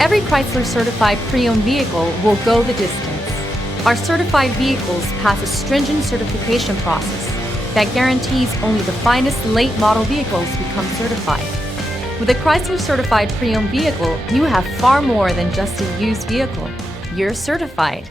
Every Chrysler certified pre-owned vehicle will go the distance. Our certified vehicles pass a stringent certification process that guarantees only the finest late model vehicles become certified. With a Chrysler certified pre-owned vehicle, you have far more than just a used vehicle. You're certified.